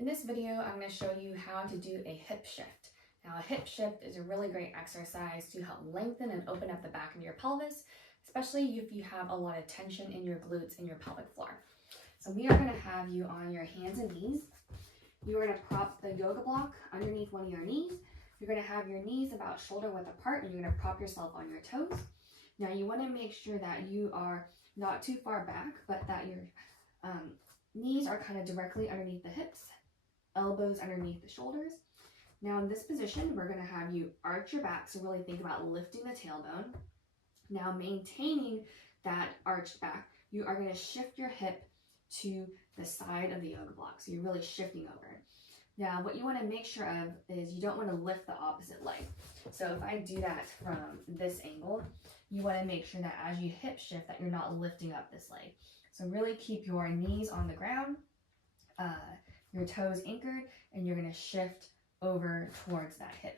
In this video, I'm going to show you how to do a hip shift. Now, a hip shift is a really great exercise to help lengthen and open up the back of your pelvis, especially if you have a lot of tension in your glutes and your pelvic floor. So we are going to have you on your hands and knees. You're going to prop the yoga block underneath one of your knees. You're going to have your knees about shoulder width apart, and you're going to prop yourself on your toes. Now, you want to make sure that you are not too far back, but that your knees are kind of directly underneath the hips, elbows underneath the shoulders. Now in this position, we're going to have you arch your back, so really think about lifting the tailbone. Now maintaining that arched back, you are going to shift your hip to the side of the yoga block, so you're really shifting over. Now what you want to make sure of is you don't want to lift the opposite leg. So if I do that from this angle, you want to make sure that as you hip shift that you're not lifting up this leg. So really keep your knees on the ground, your toes anchored, and you're going to shift over towards that hip.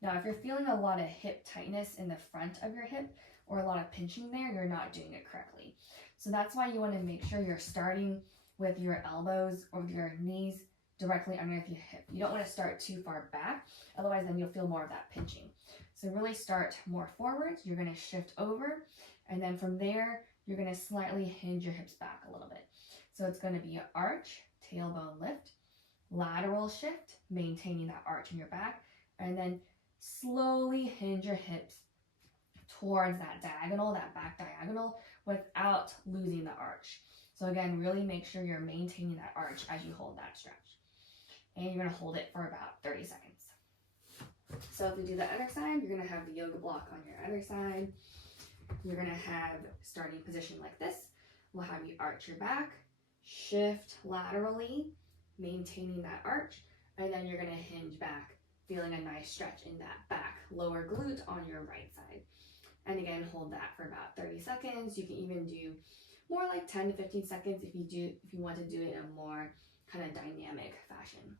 Now, if you're feeling a lot of hip tightness in the front of your hip or a lot of pinching there, you're not doing it correctly. So that's why you want to make sure you're starting with your elbows or your knees directly underneath your hip. You don't want to start too far back, otherwise then you'll feel more of that pinching. So really start more forward, you're going to shift over, and then from there, you're going to slightly hinge your hips back a little bit. So it's going to be an arch, tailbone lift, lateral shift, maintaining that arch in your back, and then slowly hinge your hips towards that diagonal, that back diagonal, without losing the arch. So again, really make sure you're maintaining that arch as you hold that stretch. And you're going to hold it for about 30 seconds. So if we do the other side, you're going to have the yoga block on your other side. You're going to have starting position like this. We'll have you arch your back, shift laterally, maintaining that arch, and then you're going to hinge back, feeling a nice stretch in that back lower glute on your right side. And again, hold that for about 30 seconds. You can even do more like 10 to 15 seconds if you want to do it in a more kind of dynamic fashion.